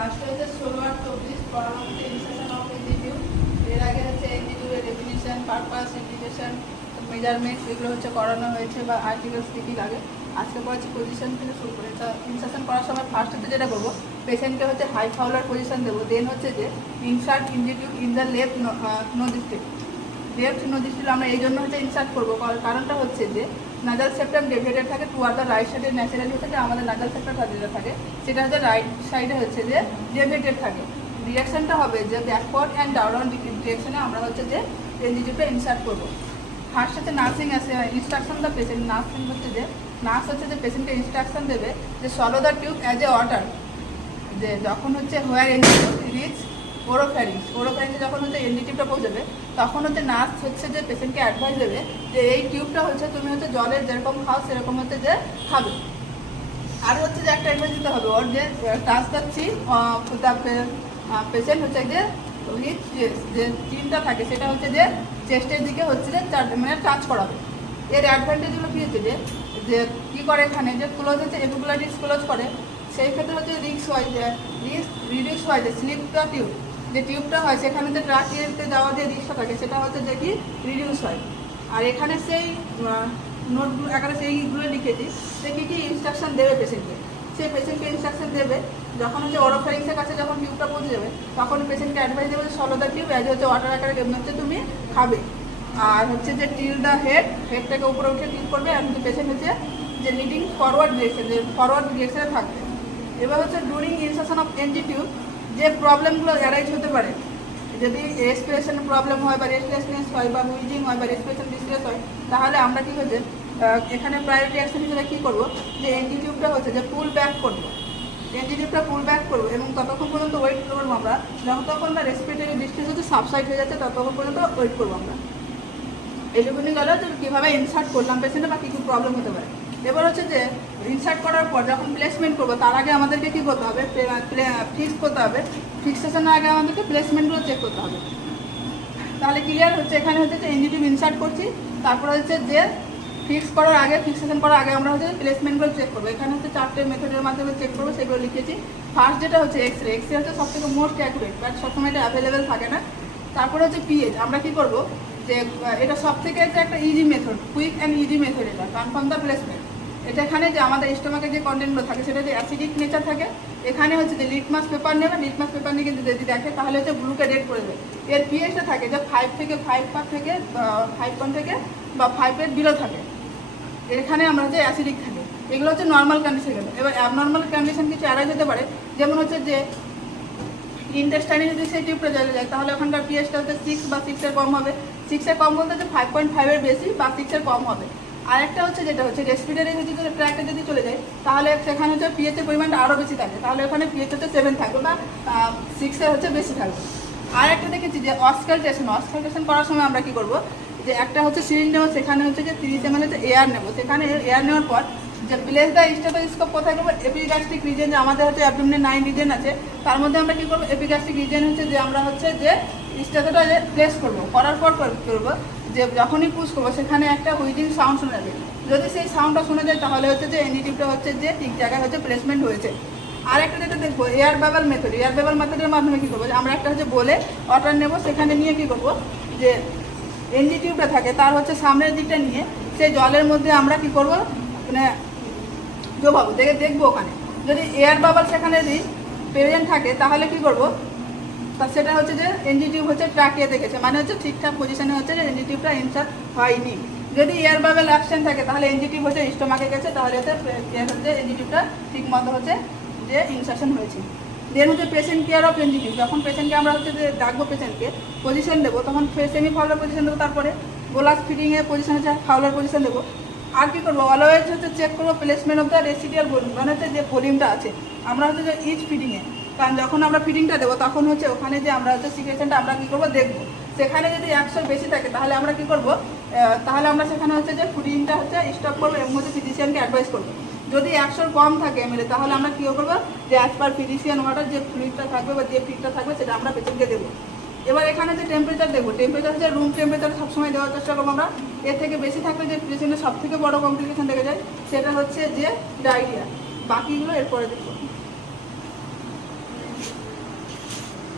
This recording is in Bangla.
আজকে হচ্ছে 16/24 পড়ানো হচ্ছে ইনস্ট্রাকশন অফ এনজিটিউ। এর আগে হচ্ছে এনজিটিউ এর ডেফিনিশন, পারপাস, ইমপ্লিকেশন, মেজারমেন্ট এগুলো হচ্ছে করানো হয়েছে বা আর্টিকেলস কী কী লাগে। আজকে পড়াচ্ছি পজিশন থেকে শুরু করে। তা ইনসার্শন করার সময় ফার্স্ট হচ্ছে যেটা করবো, পেশেন্টকে হচ্ছে হাই ফাউলার পজিশন দেবো। দেন হচ্ছে যে insert NG tube in the left no district. Left no district আমরা এই জন্য হচ্ছে ইনসার্ট করবো, কারণটা হচ্ছে যে নাজাল সেপ্টাম ডেভিয়েটেড থাকে টুয়ার্ড দ্য রাইট সাইডে। ন্যাচারালি হচ্ছে যে আমাদের নাজাল সেপ্টাম যেটা থাকে সেটা হচ্ছে রাইট সাইডে হচ্ছে যে ডেভিয়েটেড থাকে। ডিরেকশনটা হবে যে ব্যাকওয়ার্ড অ্যান্ড ডাউনওয়ার্ড ডিরেকশনে আমরা হচ্ছে যে এনজিটিউটা ইনসার্ট করবো। ফার্স্ট হচ্ছে নার্সিং আছে ইনস্ট্রাকশন দ্য পেশেন্ট। নার্সিং হচ্ছে যে নার্স হচ্ছে যে পেশেন্টকে ইনস্ট্রাকশন দেবে যে solo the tube as a water. যে যখন হচ্ছে হোয়ার এনজিটিউ রিচ ওরোফ্যারিংস, ওরোফ্যারিংসে যখন হচ্ছে এনজিটিউটা পৌঁছাবে তখন হচ্ছে নার্স হচ্ছে যে পেশেন্টকে অ্যাডভাইস দেবে যে এই টিউবটা হচ্ছে তুমি হচ্ছে জলের যেরকম খাও সেরকম হচ্ছে যে খাবে। আর হচ্ছে যে একটা অ্যাডভাইস দিতে হবে ওর যে টাচ দিচ্ছি পেশেন্ট হচ্ছে যে যে চিনটা থাকে সেটা হচ্ছে যে চেস্টের দিকে হচ্ছে যে মানে টাচ করাবে। এর অ্যাডভান্টেজগুলো কী হচ্ছে যে কী করে এখানে যে ক্লোজ হচ্ছে এপিকুলারিটিস ক্লোজ করে, সেই ক্ষেত্রে হচ্ছে রিস্ক হয় যে রিডিউস হয় যে স্লিপ দ্য টিউব, যে টিউবটা হয় সেখানে যে ট্রাকিয়াতে যাওয়া যে রিস্কটা থাকে সেটা হচ্ছে যে কি রিডিউস হয়। আর এখানে সেই নোটগুলো এখানে সেইগুলো লিখেছি যে কী কী ইনস্ট্রাকশন দেবে পেশেন্টকে। সেই পেশেন্টকে ইনস্ট্রাকশন দেবে যখন হচ্ছে ওরোফ্যারিংসের কাছে যখন টিউবটা পৌঁছে যাবে তখন পেশেন্টকে অ্যাডভাইস দেবে যে সলো দ্য টিউব অ্যাজ হচ্ছে ওয়াটার আকারে কেমন হচ্ছে তুমি খাবে। আর হচ্ছে যে টিল দ্য হেডটাকে উপরে উঠে টিল করবে। আর হচ্ছে পেশেন্ট হচ্ছে যে লিডিং ফরওয়ার্ড ডিরেকশন, যে ফরওয়ার্ড ডিরেকশনে থাকবে। এবার হচ্ছে ডুরিং ইনসার্শন অফ এনজিটিউ যে প্রবলেমগুলো অ্যারাইজ হতে পারে, যদি রেসপিরেশনের প্রবলেম হয় বা রেস্টলেসনেস হয় বা হুইজিং হয় বা রেসপিরেশন ডিস্ট্রেস হয়, তাহলে আমরা কী হচ্ছে এখানে প্রায়োরিটি অ্যাকশন হিসেবে কী করবো যে এনজিটিউবটা হচ্ছে যে পুল ব্যাক করবো। এনজিটিউবটা পুল ব্যাক করবো এবং ততক্ষণ পর্যন্ত ওয়েট করবো আমরা যতক্ষণ না রেসপিরেটরি ডিস্ট্রেস হচ্ছে সাবসাইড হয়ে যাচ্ছে ততক্ষণ পর্যন্ত ওয়েট করবো আমরা। এইটুকুনি গেল যে কীভাবে ইনসার্ট করলাম পেশেন্টে বা কী কী প্রবলেম হতে পারে। এবার হচ্ছে যে ইনসার্ট করার পর যখন প্লেসমেন্ট করবো তার আগে আমাদেরকে কী করতে হবে, ফিক্স করতে হবে। ফিক্সেশনের আগে আমাদেরকে প্লেসমেন্টগুলো চেক করতে হবে। তাহলে ক্লিয়ার হচ্ছে এখানে হচ্ছে যে এনজিটিভ ইনসার্ট করছি, তারপরে হচ্ছে যে ফিক্স করার আগে ফিক্সেশন করার আগে আমরা হচ্ছে প্লেসমেন্টগুলো চেক করবো। এখানে হচ্ছে 4টে মেথডের মাধ্যমে চেক করবো, সেগুলো লিখেছি। ফার্স্ট যেটা হচ্ছে এক্সরে। এক্সরে হচ্ছে সবথেকে মোস্ট অ্যাকুরেট, বাট সবসময় এটা অ্যাভেলেবেল থাকে না। তারপরে হচ্ছে পিএইচ। আমরা কী করবো যে এটা সবথেকে একটা easy method, quick and easy method. এটা কনফার্ম দ্য প্লেসমেন্ট। এটা এখানে যে আমাদের স্টোমাকে যে কন্টেন্টগুলো থাকে সেটা যে অ্যাসিডিক নেচার থাকে। এখানে হচ্ছে যে লিটমাস পেপার নেবে, লিটমাস পেপার নিয়ে যদি দেখে তাহলে হচ্ছে ব্লুকে রেড করে দেবে। এর পিএইচটা থাকে যে 5 থেকে 5 থেকে 5 থেকে বা 5 বিলো থাকে। এখানে আমরা হচ্ছে অ্যাসিডিক থাকে। এগুলো হচ্ছে নর্মাল কন্ডিশন। এবার অ্যাবনর্মাল কন্ডিশন কিছু অ্যারাইজ হতে পারে, যেমন হচ্ছে যে ইন্টেস্টাইনে যদি সেই টিউবটা জ্বলে যায় তাহলে ওখানকার পিএইচটা হচ্ছে 6 বা 6-এর কম হবে। 6-এর কম বলতে হচ্ছে 5.5-এর বেশি বা 6-এর কম হবে। আরেকটা হচ্ছে যেটা হচ্ছে রেসপিরেটরি হচ্ছে যদি ট্র্যাকটা যদি চলে যায় তাহলে সেখানে হচ্ছে পিএইচের পরিমাণটা আরও বেশি থাকে, তাহলে ওখানে পিএইচ হচ্ছে 7 থাকবে বা 6-এর হচ্ছে বেশি থাকবে। আর একটা দেখেছি যে অস্কালটেশন করার সময় আমরা কী করবো যে একটা হচ্ছে সিরিঞ্জ নেবো, সেখানে হচ্ছে যে 30 ml হচ্ছে এয়ার নেবো। সেখানে এয়ার নেওয়ার পর যে প্লেস দ্য স্টেথোস্কোপ কোথায় করবো, এপিগ্যাস্ট্রিক রিজন, যে আমাদের হচ্ছে অ্যাবডোমিনের 9 রিজন আছে তার মধ্যে আমরা কী করবো এপিগ্যাস্ট্রিক রিজন হচ্ছে যে আমরা হচ্ছে যে স্টেথোটা প্লেস করবো। করার পর করবো যে যখনই পুশ করবো সেখানে একটা হুইজিং সাউন্ড শোনা যাবে। যদি সেই সাউন্ডটা শোনা যায় তাহলে হচ্ছে যে এনজিটিউবটা হচ্ছে যে ঠিক জায়গায় হচ্ছে প্লেসমেন্ট হয়েছে। আর একটা যেটা দেখবো air bubble method. Air bubble মেথডের মাধ্যমে কী করবো যে আমরা একটা হচ্ছে বলে ওয়াটার নেবো, সেখানে নিয়ে কী করবো যে এনজিটিউবটা থাকে তার হচ্ছে সামনের দিকটা নিয়ে সেই জলের মধ্যে আমরা কী করবো মানে ডোবাবো, দেখবো ওখানে যদি এয়ার বাবল সেখানে যদি প্রেজেন্ট থাকে তাহলে কী করবো তা সেটা হচ্ছে যে এনজিটিউব হচ্ছে ট্রাকিয়ে দেখেছে, মানে হচ্ছে ঠিকঠাক পজিশনে হচ্ছে যে এনজিটিউবটা ইনসার্ট হয়নি। যদি এয়ার বাবল অ্যাবসেন্ট থাকে তাহলে এনজিটিউব হচ্ছে স্টোমাকে গেছে, তাহলে হচ্ছে এনজিটিউবটা ঠিক মতো হচ্ছে যে ইনসার্শন হয়েছে। দেন হচ্ছে পেশেন্ট কেয়ার অফ এনজিটিউব। যখন পেশেন্টকে আমরা হচ্ছে যে ডাকবো, পেশেন্টকে পজিশন দেবো, তখন সেমি ফাউলার পজিশন দেবো, তারপরে গোলাস ফিটিংয়ের পজিশন হচ্ছে ফাউলার পজিশন দেবো। আর কী করবো অলওয়েজ হচ্ছে চেক করবো প্লেসমেন্ট অফ দ্য রেসিডিয়াল ভলিউম, মানে হচ্ছে যে ভলিউমটা আছে আমরা হচ্ছে যে ইচ ফিটিংয়ে, কারণ যখন আমরা ফিটিংটা দেবো তখন হচ্ছে ওখানে যে আমরা হচ্ছে সিকুয়েশনটা আমরা কী করবো দেখবো। সেখানে যদি 100 বেশি থাকে তাহলে আমরা কী করবো তাহলে আমরা সেখানে হচ্ছে যে ফিটিংটা হচ্ছে স্টপ করবো এবং হচ্ছে ফিজিশিয়ানকে অ্যাডভাইস করবো। যদি 100 কম থাকে এমএলএ তাহলে আমরা কী করবো যে অ্যাজ পার ফিজিশিয়ান ওয়াটার যে ফ্লুইডটা থাকবে বা যে ফিটটা থাকবে সেটা আমরা পেশেন্টকে দেবো। এবার এখানে যে টেম্পারেচার দেখবো, টেম্পারেচার হচ্ছে রুম টেম্পারেচার সবসময় দেওয়ার চেষ্টা করবো আমরা। এর থেকে বেশি থাকলে যে পেশেন্টের সবথেকে বড় কমপ্লিকেশন দেখা যায় সেটা হচ্ছে যে ডায়রিয়া। বাকিগুলো এরপরে দেখবো।